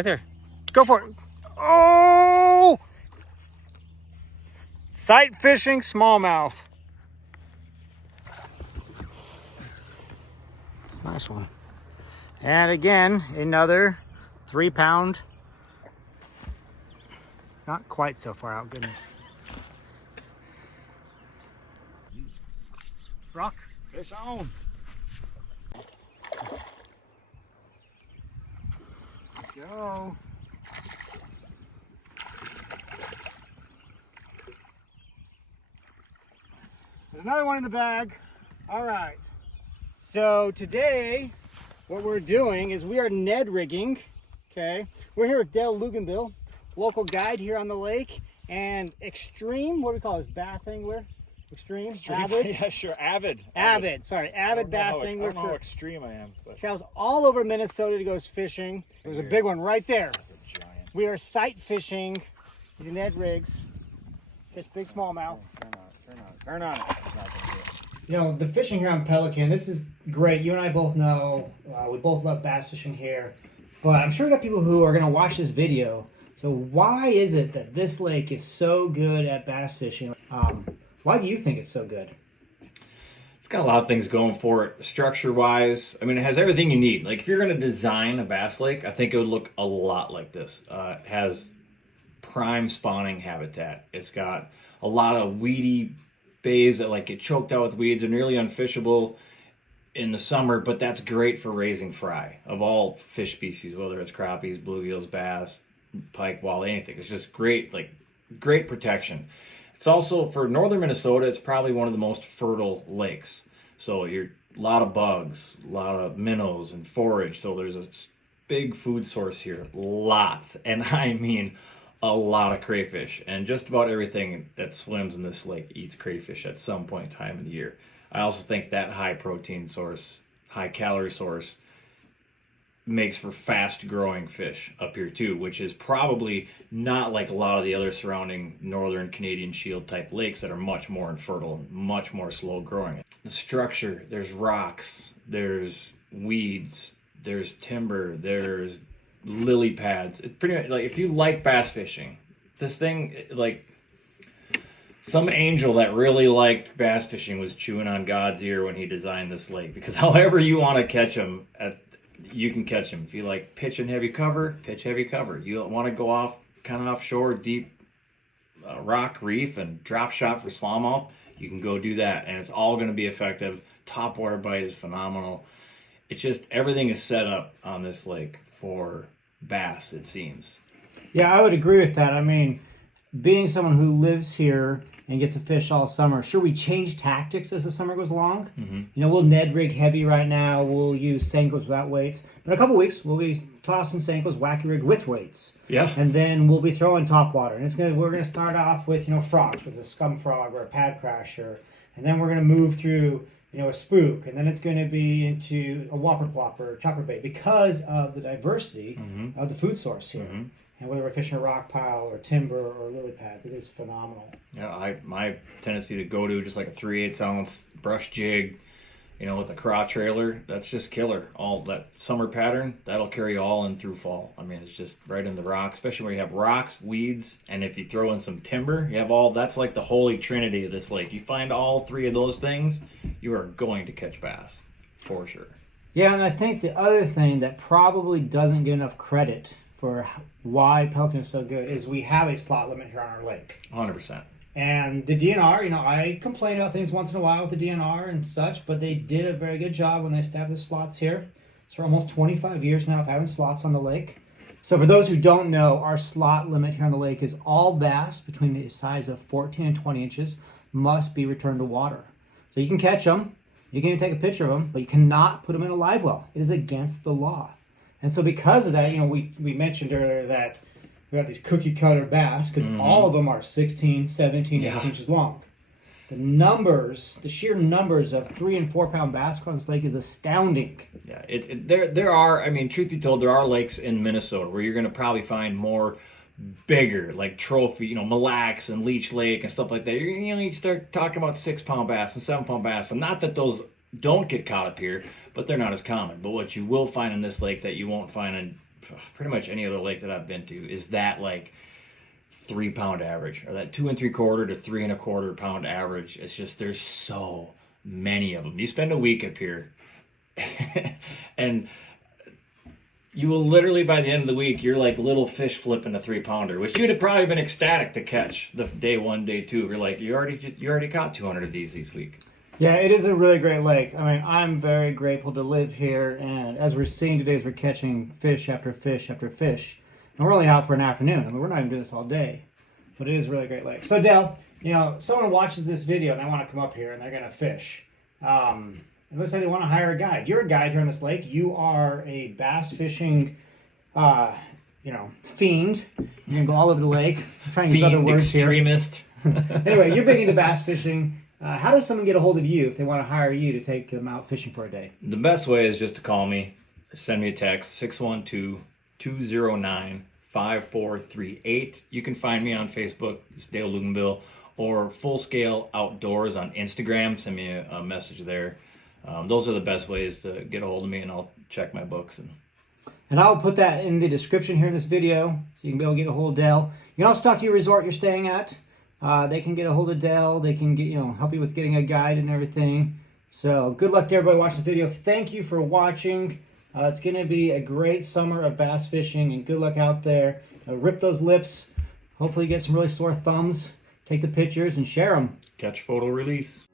Right there. Go for it. Oh! Sight fishing smallmouth. Nice one. And again, another 3 pound. Not quite so far out, goodness. Rock. Fish on. Go. There's another one in the bag. All right. So today, what we're doing is we are Ned rigging. Okay. We're here with Dale Luginbill, local guide here on the lake, and extreme. What do we call this? Bass angler. Extreme. Avid. Yeah, sure. Avid. Sorry, avid bass angler. I don't know how extreme I am. But travels all over Minnesota to go fishing. There's a big one right there. that's a giant. We are sight fishing using Ned rigs. Catch big smallmouth. Turn on it. It's not gonna do it. You know, the fishing here on Pelican, this is great. You and I both know, we both love bass fishing here. But I'm sure we got people who are going to watch this video. So why is it that this lake is so good at bass fishing? Why do you think it's so good? It's got a lot of things going for it, structure-wise. I mean, it has everything you need. Like, if you're going to design a bass lake, I think it would look a lot like this. It has prime spawning habitat. It's got a lot of weedy bays that like get choked out with weeds and nearly unfishable in the summer, but that's great for raising fry of all fish species, whether it's crappies, bluegills, bass, pike, walleye, anything. It's just great, like great protection. It's also, for northern Minnesota, it's probably one of the most fertile lakes. So you're a lot of bugs, a lot of minnows and forage. So there's a big food source here, lots, and I mean a lot of crayfish. And just about everything that swims in this lake eats crayfish at some point in time in the year. I also think that high protein source, high calorie source, makes for fast growing fish up here too, which is probably not like a lot of the other surrounding northern Canadian Shield type lakes that are much more infertile, much more slow growing. The structure, there's rocks, there's weeds, there's timber, there's lily pads. It's pretty much like, if you like bass fishing, this thing, like, some angel that really liked bass fishing was chewing on God's ear when he designed this lake, because however you want to catch them, you can catch them. If you like pitch and heavy cover, pitch heavy cover. You want to go off kind of offshore, deep rock reef and drop shot for smallmouth, you can go do that, and it's all going to be effective. Top water bite is phenomenal. It's just everything is set up on this lake for bass, it seems. Yeah, I would agree with that. I mean, being someone who lives here and gets to fish all summer, sure, we change tactics as the summer goes along. Mm-hmm. You know, we'll Ned rig heavy right now. We'll use Senkos without weights. But in a couple weeks, we'll be tossing Senkos wacky rig with weights. Yeah. And then we'll be throwing top water. And we're gonna start off with, frogs, with a scum frog or a pad crasher. And then we're gonna move through, a spook. And then it's gonna be into a whopper plopper, chopper bait, because of the diversity of the food source here. Mm-hmm. And whether we're fishing a rock pile or timber or lily pads, it is phenomenal. Yeah, my tendency to go to just like a 3/8 ounce brush jig, with a craw trailer, that's just killer. All that summer pattern, that'll carry all in through fall. I mean, it's just right in the rock, especially where you have rocks, weeds, and if you throw in some timber, you have that's like the holy trinity of this lake. You find all three of those things, you are going to catch bass, for sure. Yeah, and I think the other thing that probably doesn't get enough credit for why Pelican is so good is we have a slot limit here on our lake. 100%. And the DNR, I complain about things once in a while with the DNR and such, but they did a very good job when they established slots here. So for almost 25 years now of having slots on the lake. So for those who don't know, our slot limit here on the lake is all bass between the size of 14 and 20 inches must be returned to water. So you can catch them, you can even take a picture of them, but you cannot put them in a live well. It is against the law. And so because of that, we mentioned earlier that we got these cookie cutter bass, because all of them are 16, 17, 18 inches long. The sheer numbers of 3 and 4 pound bass on this lake is astounding. Yeah, there are, truth be told, there are lakes in Minnesota where you're going to probably find more bigger, like trophy, Mille Lacs and Leech Lake and stuff like that. You start talking about 6 pound bass and 7 pound bass, and not that those don't get caught up here, but they're not as common. But what you will find in this lake that you won't find in pretty much any other lake that I've been to, is that like 3 pound average, or that 2 3/4 to 3 1/4 pound average. It's just, there's so many of them. You spend a week up here and you will literally, by the end of the week, you're like little fish flipping a 3 pounder, which you'd have probably been ecstatic to catch the day 1, day 2. You're like, you already caught 200 of these this week. Yeah, it is a really great lake. I mean, I'm very grateful to live here, and as we're seeing today, as we're catching fish after fish after fish, and we're only out for an afternoon. I mean, we're not even doing this all day, but it is a really great lake. So, Dale, you know, someone watches this video and they want to come up here and they're going to fish. And let's say they want to hire a guide. You're a guide here on this lake. You are a bass fishing, fiend. You can go all over the lake. I'm trying to use other words extremist. here. Anyway, you're big into bass fishing. How does someone get a hold of you if they want to hire you to take them out fishing for a day? The best way is just to call me, send me a text, 612-209-5438. You can find me on Facebook, it's Dale Luginbill, or Full Scale Outdoors on Instagram. Send me a message there. Those are the best ways to get a hold of me, and I'll check my books. And I'll put that in the description here in this video, so you can be able to get a hold of Dale. You can also talk to your resort you're staying at. They can get a hold of Dale. They can get help you with getting a guide and everything. So good luck to everybody watching this video. Thank you for watching. It's going to be a great summer of bass fishing, and good luck out there. Rip those lips. Hopefully you get some really sore thumbs. Take the pictures and share them. Catch, photo, release.